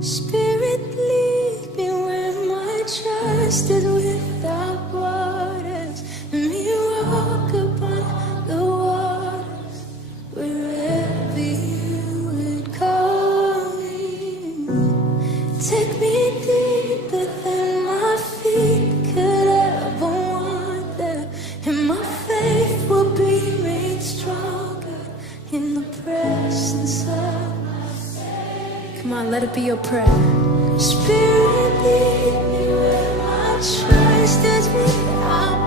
Spirit, lead me where my trust is without borders. Let me walk upon the waters wherever you would call me. Take me deeper than my feet could ever wander, and my faith will be made stronger in the presence of. Come on, let it be your prayer. Spirit, lead me where my trust is without